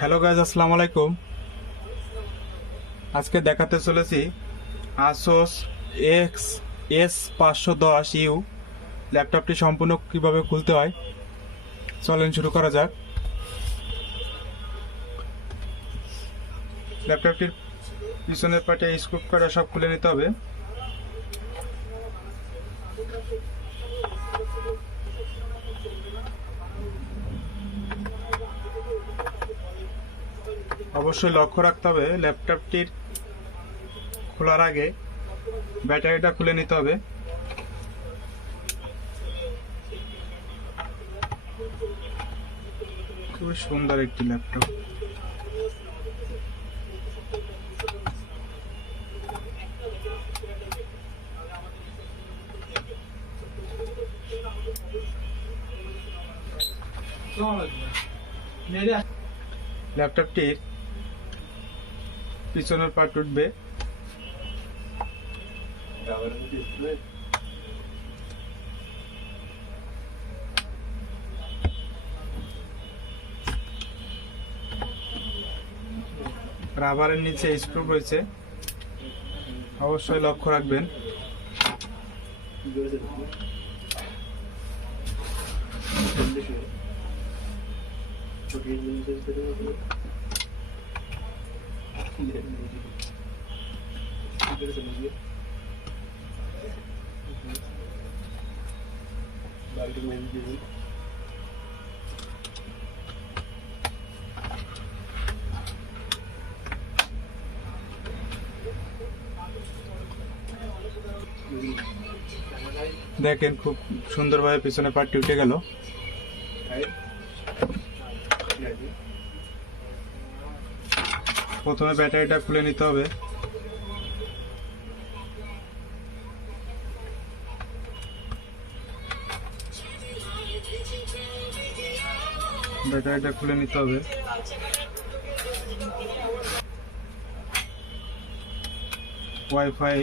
Hello guys, আসসালামু আলাইকুম। আজকে দেখাতে চলেছি Asus S510U ল্যাপটপটি সম্পূর্ণ কিভাবে খুলতে হয়। চলেন শুরু করা যাক। ল্যাপটপটির পিছনের পাটে স্ক্রু করা সব খুলে নিতে হবে। অবশ্যই লক্ষ্য রাখতে হবে ল্যাপটপটির খোলার আগে ব্যাটারিটা খুলে নিতে হবে। খুবই সুন্দর একটি ল্যাপটপ। ল্যাপটপটির পিছনের পার্ট উঠবে। রাবারের নিচে স্ক্রু রয়েছে, অবশ্যই লক্ষ্য রাখবেন। দেখেন খুব সুন্দরভাবে পিছনে পার্টটি উঠে গেল। প্রথমে ব্যাটারিটা খুলে নিতে হবে। ব্যাটারিটা খুলে নিতে হবে। ওয়াইফাই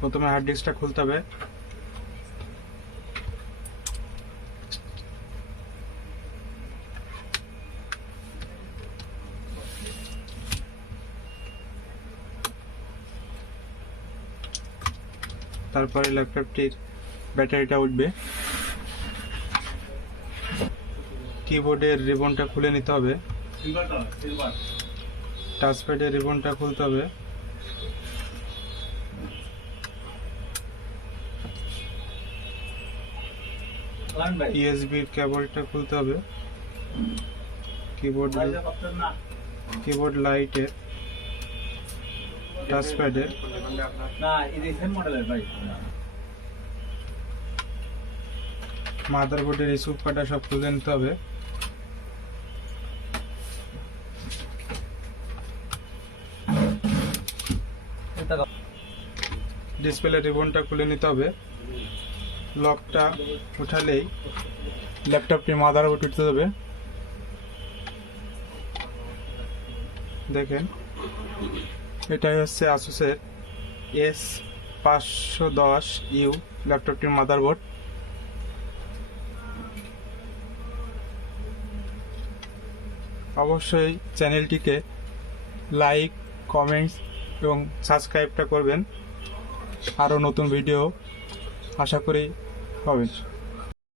প্রথমে হার্ড ডিস্কটা খুলতে হবে। তারপরে ল্যাপটপটির ব্যাটারিটা উঠবে। কিবোর্ডের রিবনটা খুলে নিতে হবে। টাচপ্যাডের রিবনটা খুলতে হবে। ইউএসবি কেবলটা খুলতে হবে। কিবোর্ড লাইটের, টাচপ্যাডের, মাদারবোর্ডের স্ক্রু কাটা সব খুলে নিতে হবে। ডিসপ্লে রিবনটা খুলে নিতে হবে। লকটা উঠালেই ল্যাপটপটি মাদারবোর্ড উঠতে হবে। দেখেন, এটাই হচ্ছে আসুসের S510U ল্যাপটপটির মাদারবোর্ড। অবশ্যই চ্যানেলটিকে লাইক, কমেন্টস এবং সাবস্ক্রাইবটা করবেন। আরও নতুন ভিডিও আশা করি পাবেন।